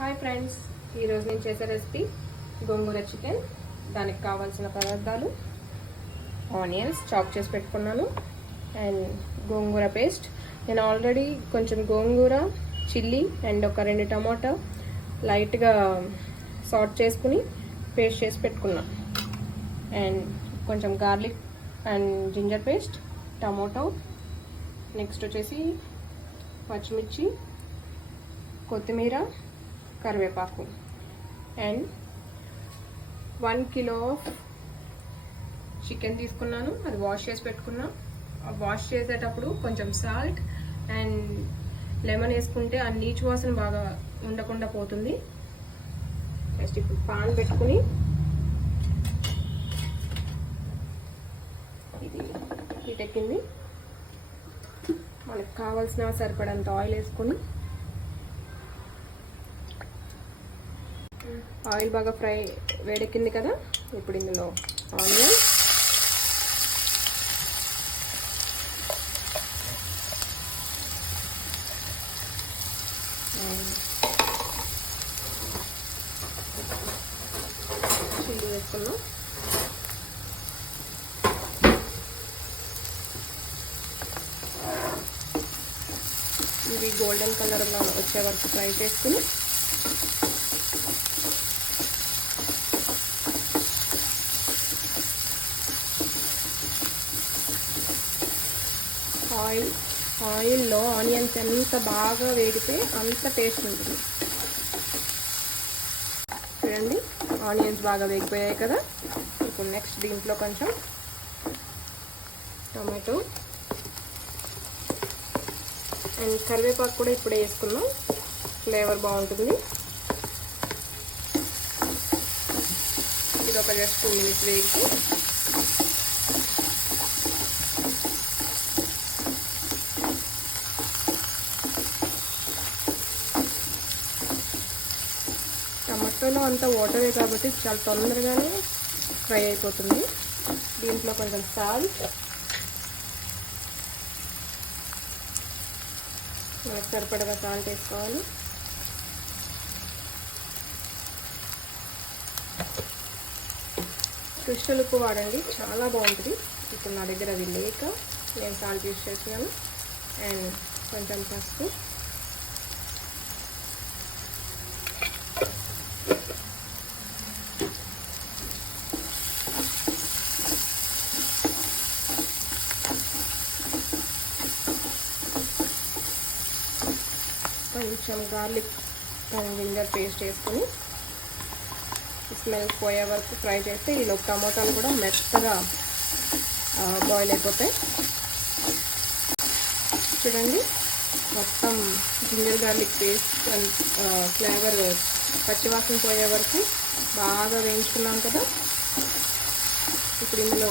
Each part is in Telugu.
హాయ్ ఫ్రెండ్స్, ఈరోజు నేను చేసే రెసిపీ గోంగూర చికెన్. దానికి కావాల్సిన పదార్థాలు: ఆనియన్స్ చాప్ చేసి పెట్టుకున్నాను, అండ్ గోంగూర పేస్ట్. నేను ఆల్రెడీ కొంచెం గోంగూర, చిల్లీ అండ్ ఒక 2 టమాటా లైట్గా సాట్ చేసుకుని పేస్ట్ చేసి పెట్టుకున్నా. అండ్ కొంచెం garlic and ginger paste, tomato, next వచ్చేసి పచ్చిమిర్చి, కొత్తిమీర, కరివేపాకు, అండ్ 1 కిలో చికెన్ తీసుకున్నాను. అది వాష్ చేసి పెట్టుకున్నా. వాష్ చేసేటప్పుడు కొంచెం సాల్ట్ అండ్ లెమన్ వేసుకుంటే ఆ నీచు వాసన బాగా ఉండకుండా పోతుంది. నెక్స్ట్ ఇప్పుడు పాన్ పెట్టుకుని ఇది హీట్ ఎక్కింది. మనకు కావాల్సిన సరిపడంత ఆయిల్ వేసుకొని, ఆయిల్ బాగా వేడెక్కింది కదా, ఇప్పుడు ఇందులో ఆనియన్, చిల్లీ వేసుకున్నాం. ఇవి గోల్డెన్ కలర్లో వచ్చే వరకు ఫ్రై చేసుకుని ఆయిల్లో ఆనియన్స్ ఎంత బాగా వేడితే అంత టేస్ట్ ఉంటుంది. చూడండి, ఆనియన్స్ బాగా వేగిపోయాయి కదా. ఇప్పుడు నెక్స్ట్ దీంట్లో కొంచెం టమాటో అండ్ కరివేపాకు కూడా ఇప్పుడే వేసుకున్నాం, ఫ్లేవర్ బాగుంటుంది. ఇది ఒక జస్ట్ 2 మినిట్స్ వేగి టమాటోలో అంతా వాటరే కాబట్టి చాలా తొందరగానే ఫ్రై అయిపోతుంది. దీంట్లో కొంచెం సాల్ట్, మనకు సరిపడగా సాల్ట్ వేసుకోవాలి. క్రిస్టల్ ఉప్పు వాడండి, చాలా బాగుంటుంది. ఇప్పుడు నా దగ్గర అది లేక నేను సాల్ట్ యూస్ చేస్తున్నాను. అండ్ కొంచెం పసుపు, కొంచెం గార్లిక్ అండ్ జింజర్ పేస్ట్ వేసుకొని స్మెల్ పోయే వరకు ఫ్రై చేస్తే ఈలో టమాటాలు కూడా మెత్తగా బాయిల్ అయిపోతాయి. చూడండి, మొత్తం ginger garlic paste and flavour పచ్చివాసన పోయే వరకు బాగా వేయించుకున్నాం కదా. ఇప్పుడు ఇందులో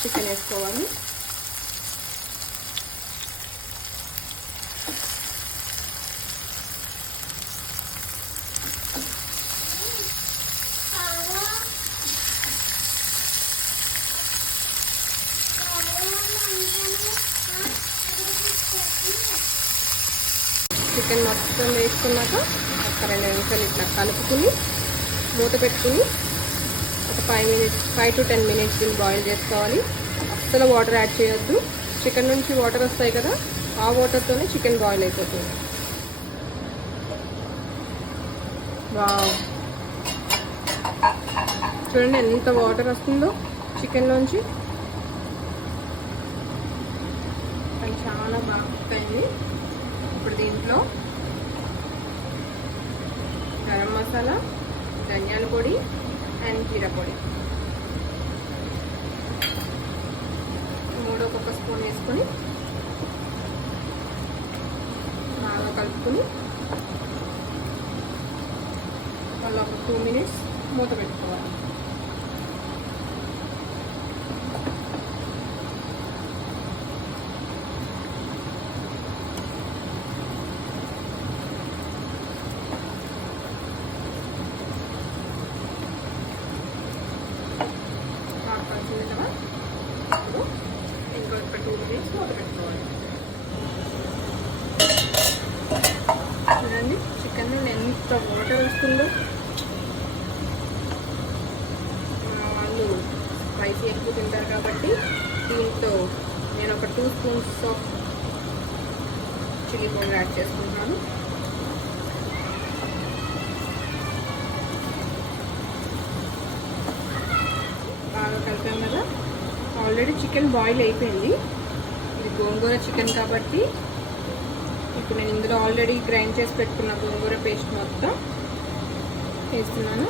చికెన్ వేసుకోవాలి. చికెన్ మొత్తం వేసుకున్నాక ఒక 2 నిమిషాలు ఇట్లా కలుపుకుని మూత పెట్టుకుని ఒక 5 to 10 మినిట్స్ దీన్ని బాయిల్ చేసుకోవాలి. అస్సలు వాటర్ యాడ్ చేయొద్దు. చికెన్ నుంచి వాటర్ వస్తాయి కదా, ఆ వాటర్తోనే చికెన్ బాయిల్ అయిపోతుంది. వావ్, చూడండి ఎంత వాటర్ వస్తుందో చికెన్ నుంచి. చాలా బాగా కుక్ అయింది. ఇప్పుడు దీంట్లో గరం మసాలా, ధనియాల పొడి అండ్ జీరా పొడి 3 ఒక్కొక్క స్పూన్ వేసుకొని బాగా కలుపుకొని మళ్ళీ ఒక 2 మినిట్స్ మూత పెట్టుకోవాలి. ఇంకొక 2 మినిట్స్ మూత పెట్టుకోవాలి. చూడండి, చికెన్ చికెన్ ఎంత వాటర్ వస్తుందో. వాళ్ళు స్పైసీ ఎక్కువ తింటారు కాబట్టి దీంట్లో నేను ఒక 2 spoons of chilli powder add చేసుకుంటాను. బాగా కలిపాం కదా. ఆల్రెడీ చికెన్ బాయిల్ అయిపోయింది. ఇది గోంగూర చికెన్ కాబట్టి ఇప్పుడు నేను ఇందులో ఆల్రెడీ గ్రైండ్ చేసి పెట్టుకున్న గోంగూర పేస్ట్ మొత్తం వేస్తున్నాను.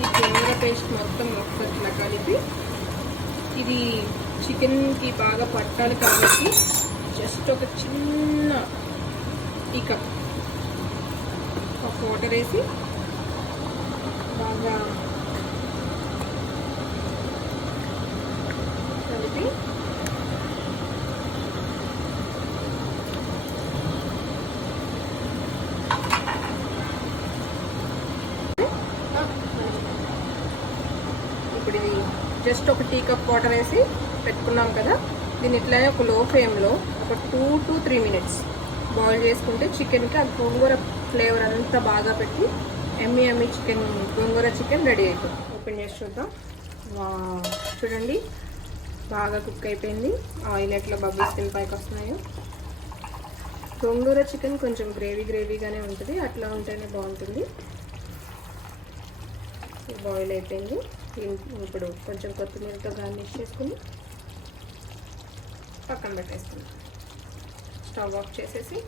ఈ గోంగూర పేస్ట్ మొత్తం ఒకసారి కలిపి, ఇది చికెన్కి బాగా పట్టాలి కాబట్టి జస్ట్ ఒక చిన్న టీ కప్ ఆఫ్ వాటర్ వేసి బాగా కలిపి ఇప్పుడు ఇది జస్ట్ ఒక టీ కప్ వాటర్ వేసి పెట్టుకున్నాం కదా. దీన్ని ఇట్లానే ఒక లో ఫ్లేమ్లో ఒక 2 to 3 మినిట్స్ బాయిల్ చేసుకుంటే చికెన్కి ఆ గోంగూర ఫ్లేవర్ అంతా బాగా పెట్టి ఎమ్మి చికెన్ గోంగూర చికెన్ రెడీ అయిపోతుంది. ఓపెన్ చేసి చూద్దాం. చూడండి బాగా కుక్ అయిపోయింది. ఆయిల్ ఎట్లా బబుల్స్ పైకి వస్తున్నాయో. గోంగూర చికెన్ కొంచెం గ్రేవీగానే ఉంటుంది, అట్లా ఉంటేనే బాగుంటుంది. బాయిల్ అయిపోయింది. ఇప్పుడు కొంచెం కొత్తిమీరతో గార్నిష్ చేసుకుని పక్కన పెట్టేసుకుందాం. స్టవ్ ఆఫ్ చేసేసి